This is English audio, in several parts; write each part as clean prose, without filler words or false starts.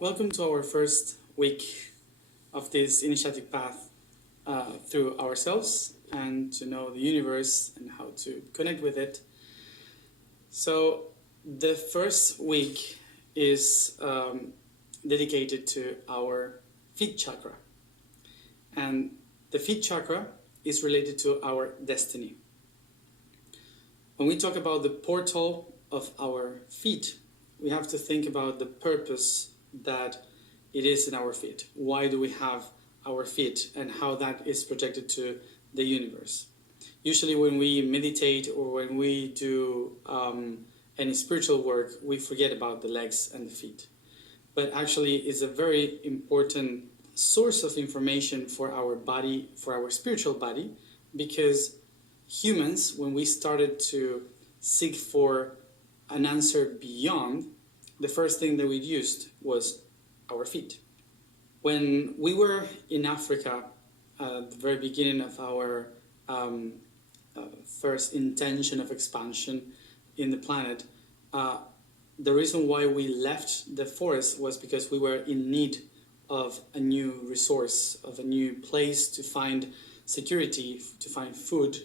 Welcome to our first week of this initiative path through ourselves and to know the universe and how to connect with it. So the first week is dedicated to our feet chakra. And the feet chakra is related to our destiny. When we talk about the portal of our feet, we have to think about the purpose that it is in our feet. Why do we have our feet and how that is projected to the universe? Usually when we meditate or when we do any spiritual work, we forget about the legs and the feet. But actually it's a very important source of information for our body, for our spiritual body, because humans, when we started to seek for an answer beyond, the first thing that we used was our feet. When we were in Africa, at the very beginning of our first intention of expansion in the planet, the reason why we left the forest was because we were in need of a new resource, of a new place to find security, to find food.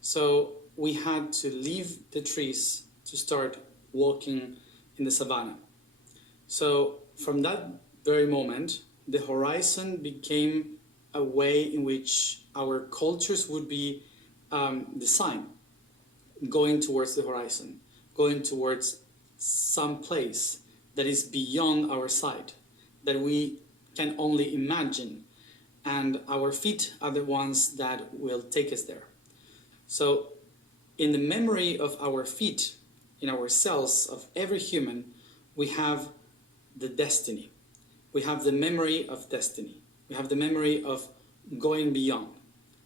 So we had to leave the trees to start walking in the savannah. So from that very moment, the horizon became a way in which our cultures would be designed, going towards the horizon, going towards some place that is beyond our sight, that we can only imagine, and our feet are the ones that will take us there. So in the memory of our feet, in our cells of every human, we have the destiny. We have the memory of destiny. We have the memory of going beyond.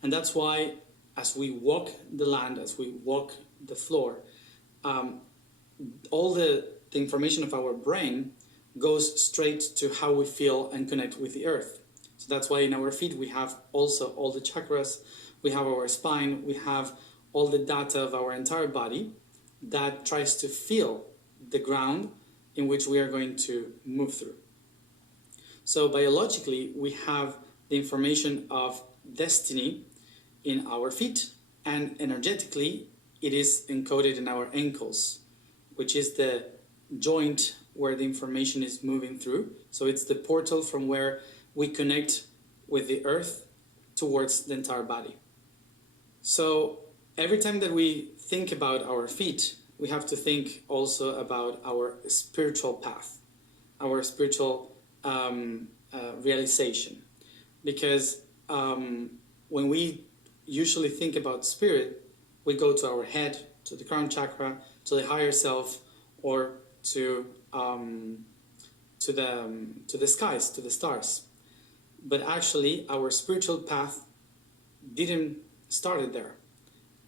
And that's why as we walk the land, as we walk the floor, all the information of our brain goes straight to how we feel and connect with the earth. So that's why in our feet we have also all the chakras, we have our spine, we have all the data of our entire body that tries to feel the ground in which we are going to move through. So biologically, we have the information of destiny in our feet, and energetically, it is encoded in our ankles, which is the joint where the information is moving through. So it's the portal from where we connect with the earth towards the entire body. So every time that we think about our feet, we have to think also about our spiritual path, our spiritual realization. Because when we usually think about spirit, we go to our head, to the crown chakra, to the higher self, or to the skies, to the stars. But actually, our spiritual path didn't start there.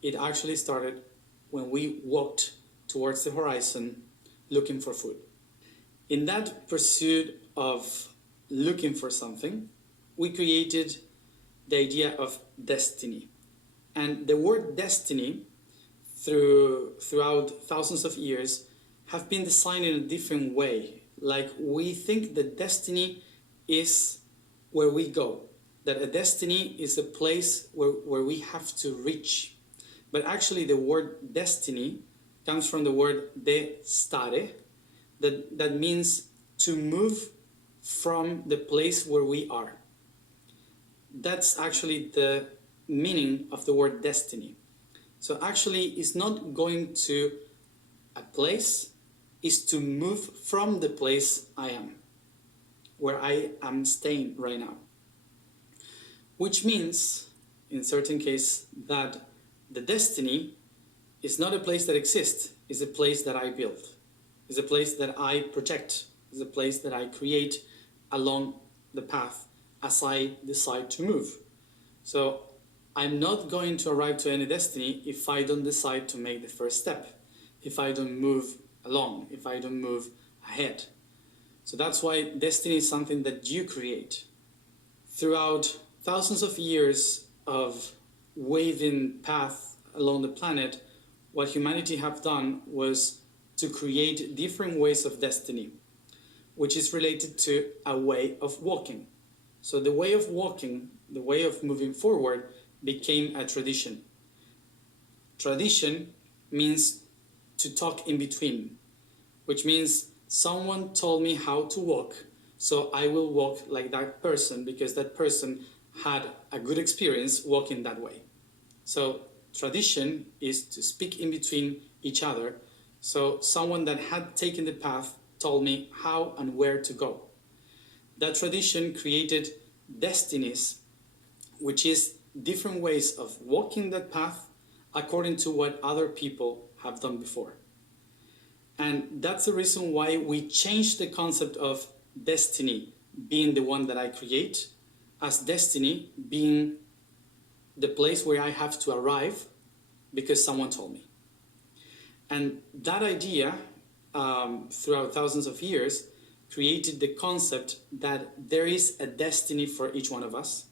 It actually started when we walked towards the horizon looking for food. In that pursuit of looking for something, we created the idea of destiny. And the word destiny, throughout thousands of years, have been designed in a different way. Like, we think that destiny is where we go, that a destiny is a place where we have to reach. But actually the word destiny comes from the word de stare, that means to move from the place where we are. That's actually the meaning of the word destiny. So actually it's not going to a place, it's to move from the place I am, where I am staying right now. Which means, in certain cases, that the destiny is not a place that exists, it's a place that I build. It's a place that I project. It's a place that I create along the path as I decide to move. So I'm not going to arrive to any destiny if I don't decide to make the first step, if I don't move along, if I don't move ahead. So that's why destiny is something that you create. Throughout thousands of years of waving path along the planet, what humanity have done was to create different ways of destiny, which is related to a way of walking. So the way of walking, the way of moving forward, became a tradition. Tradition means to talk in between, which means someone told me how to walk, so I will walk like that person because that person had a good experience walking that way. So tradition is to speak in between each other. So someone that had taken the path told me how and where to go. That tradition created destinies, which is different ways of walking that path according to what other people have done before. And that's the reason why we changed the concept of destiny being the one that I create, as destiny being the place where I have to arrive because someone told me. And that idea, throughout thousands of years, created the concept that there is a destiny for each one of us,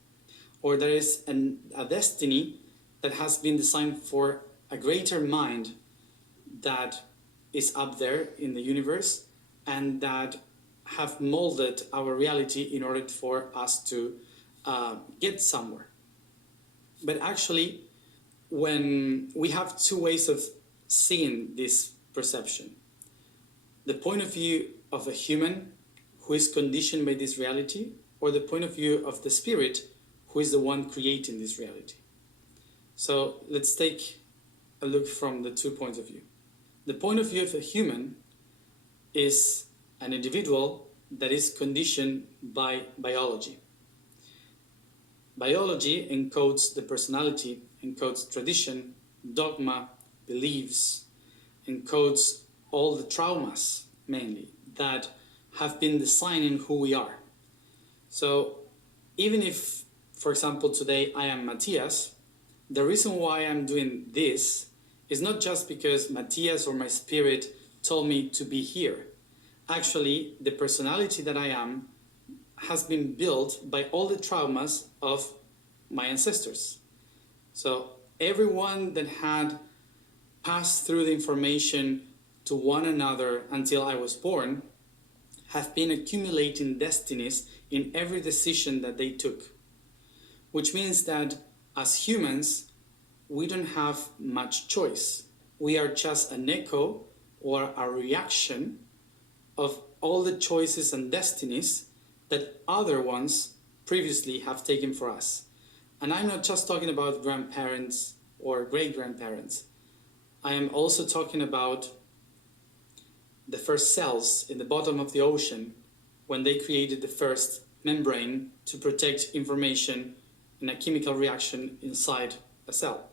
or there is a destiny that has been designed for a greater mind that is up there in the universe and that have molded our reality in order for us to get somewhere. But actually, when we have two ways of seeing this perception, the point of view of a human who is conditioned by this reality, or the point of view of the spirit who is the one creating this reality. So let's take a look from the 2 points of view. The point of view of a human is an individual that is conditioned by biology. Biology encodes the personality, encodes tradition, dogma, beliefs, encodes all the traumas, mainly, that have been designing who we are. So even if, for example, today I am Matias, the reason why I'm doing this is not just because Matias or my spirit told me to be here. Actually, the personality that I am has been built by all the traumas of my ancestors. So everyone that had passed through the information to one another until I was born have been accumulating destinies in every decision that they took. Which means that as humans, we don't have much choice. We are just an echo or a reaction of all the choices and destinies that other ones previously have taken for us. And I'm not just talking about grandparents or great-grandparents. I am also talking about the first cells in the bottom of the ocean when they created the first membrane to protect information in a chemical reaction inside a cell.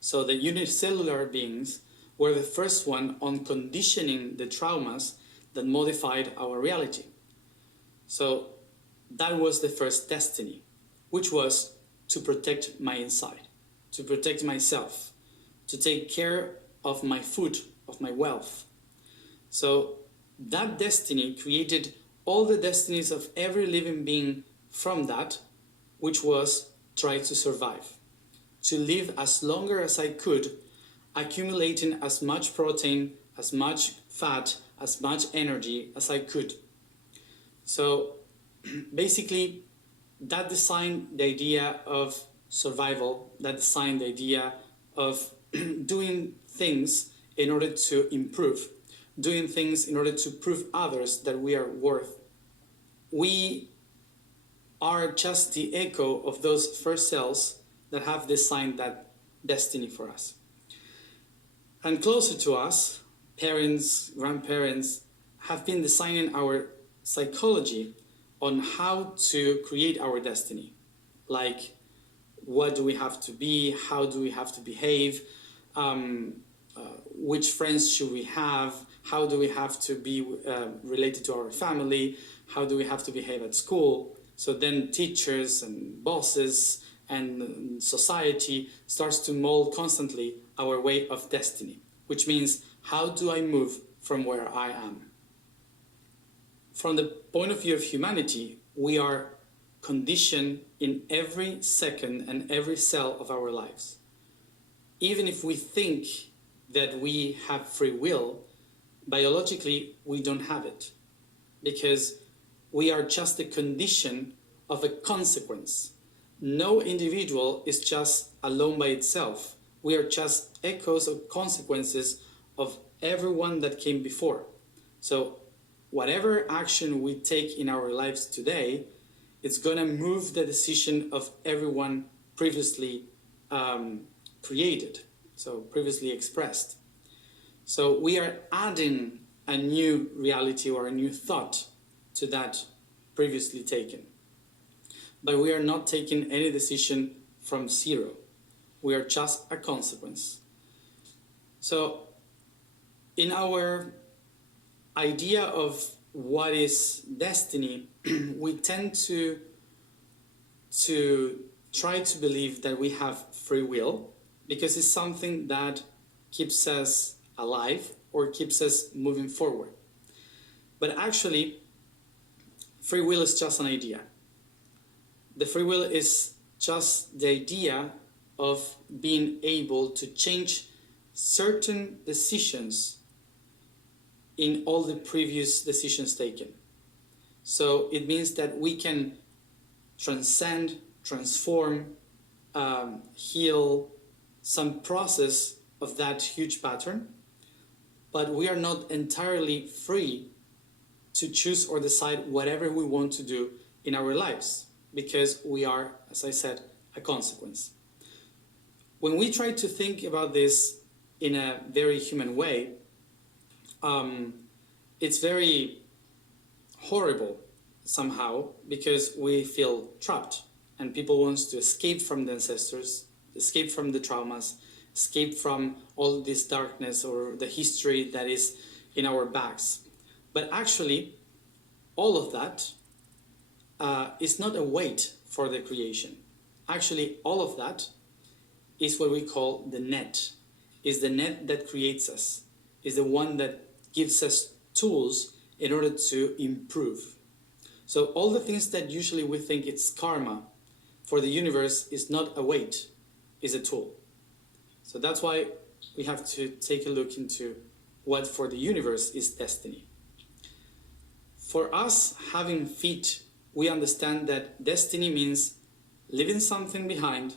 So the unicellular beings were the first one on conditioning the traumas that modified our reality. So that was the first destiny, which was to protect my inside, to protect myself, to take care of my food, of my wealth. So that destiny created all the destinies of every living being from that, which was try to survive, to live as longer as I could, accumulating as much protein, as much fat, as much energy as I could. So basically, that designed the idea of survival, that designed the idea of doing things in order to improve, doing things in order to prove others that we are worth. We are just the echo of those first cells that have designed that destiny for us. And closer to us, parents, grandparents have been designing our psychology on how to create our destiny. Like, what do we have to be? How do we have to behave? Which friends should we have? How do we have to be related to our family? How do we have to behave at school? So then teachers and bosses and society starts to mold constantly our way of destiny, which means how do I move from where I am? From the point of view of humanity, we are conditioned in every second and every cell of our lives. Even if we think that we have free will, biologically we don't have it, because we are just a condition of a consequence. No individual is just alone by itself. We are just echoes or consequences of everyone that came before. So whatever action we take in our lives today, it's going to move the decision of everyone previously created, so previously expressed. So we are adding a new reality or a new thought to that previously taken. But we are not taking any decision from zero. We are just a consequence. So in our idea of what is destiny, we tend to try to believe that we have free will, because it's something that keeps us alive or keeps us moving forward. But actually, free will is just an idea. The free will is just the idea of being able to change certain decisions in all the previous decisions taken. So it means that we can transcend, transform, heal some process of that huge pattern, but we are not entirely free to choose or decide whatever we want to do in our lives, because we are, as I said, a consequence. When we try to think about this in a very human way, it's very horrible somehow, because we feel trapped and people want to escape from the ancestors, escape from the traumas, escape from all this darkness or the history that is in our backs. But actually, all of that is not a weight for the creation. Actually, all of that is what we call the net. Is the net that creates us. Is the one that gives us tools in order to improve. So all the things that usually we think it's karma, for the universe is not a weight, is a tool. So that's why we have to take a look into what for the universe is destiny. For us having feet, we understand that destiny means leaving something behind,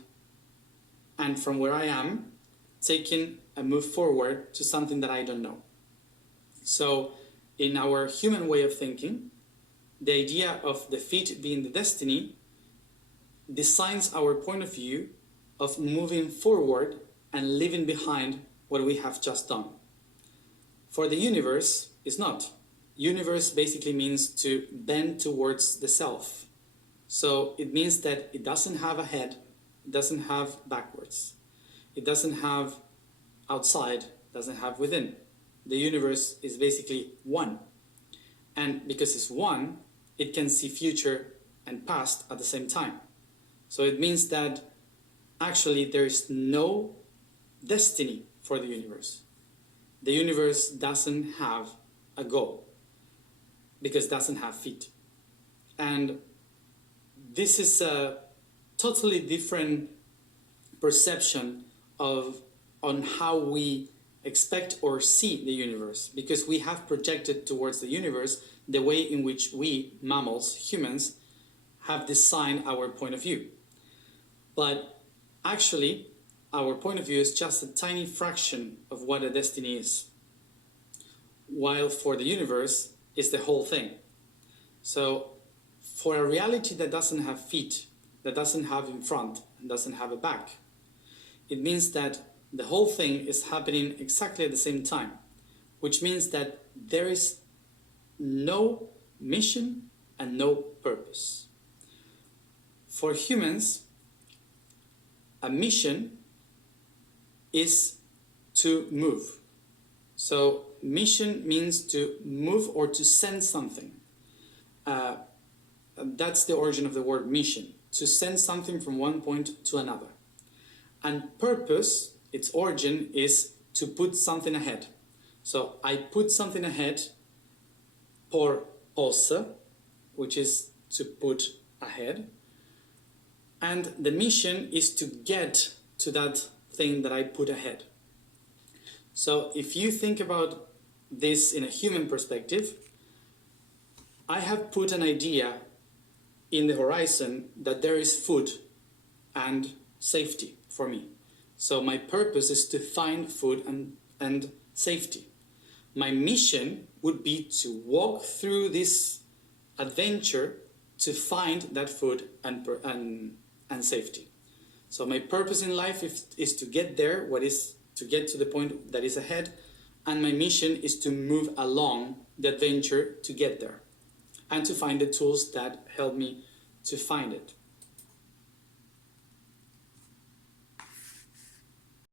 and from where I am, taking a move forward to something that I don't know. So in our human way of thinking, the idea of the feet being the destiny designs our point of view of moving forward and leaving behind what we have just done. For the universe, it's not. Universe basically means to bend towards the self. So it means that it doesn't have a head, it doesn't have backwards, it doesn't have outside, doesn't have within. The universe is basically one. And because it's one, it can see future and past at the same time. So it means that actually there is no destiny for the universe. The universe doesn't have a goal because it doesn't have feet. And this is a totally different perception on how we expect or see the universe, because we have projected towards the universe the way in which we, mammals, humans, have designed our point of view. But actually, our point of view is just a tiny fraction of what a destiny is, while for the universe is the whole thing. So for a reality that doesn't have feet, that doesn't have in front and doesn't have a back, it means that the whole thing is happening exactly at the same time, which means that there is no mission and no purpose. For humans, a mission is to move. So mission means to move or to send something. That's the origin of the word mission, to send something from one point to another. And purpose, its origin is to put something ahead. So I put something ahead, por posse, which is to put ahead. And the mission is to get to that thing that I put ahead. So if you think about this in a human perspective, I have put an idea in the horizon that there is food and safety for me. So my purpose is to find food and safety. My mission would be to walk through this adventure to find that food and safety. So my purpose in life is to get there, to get to the point that is ahead, and my mission is to move along the adventure to get there and to find the tools that help me to find it.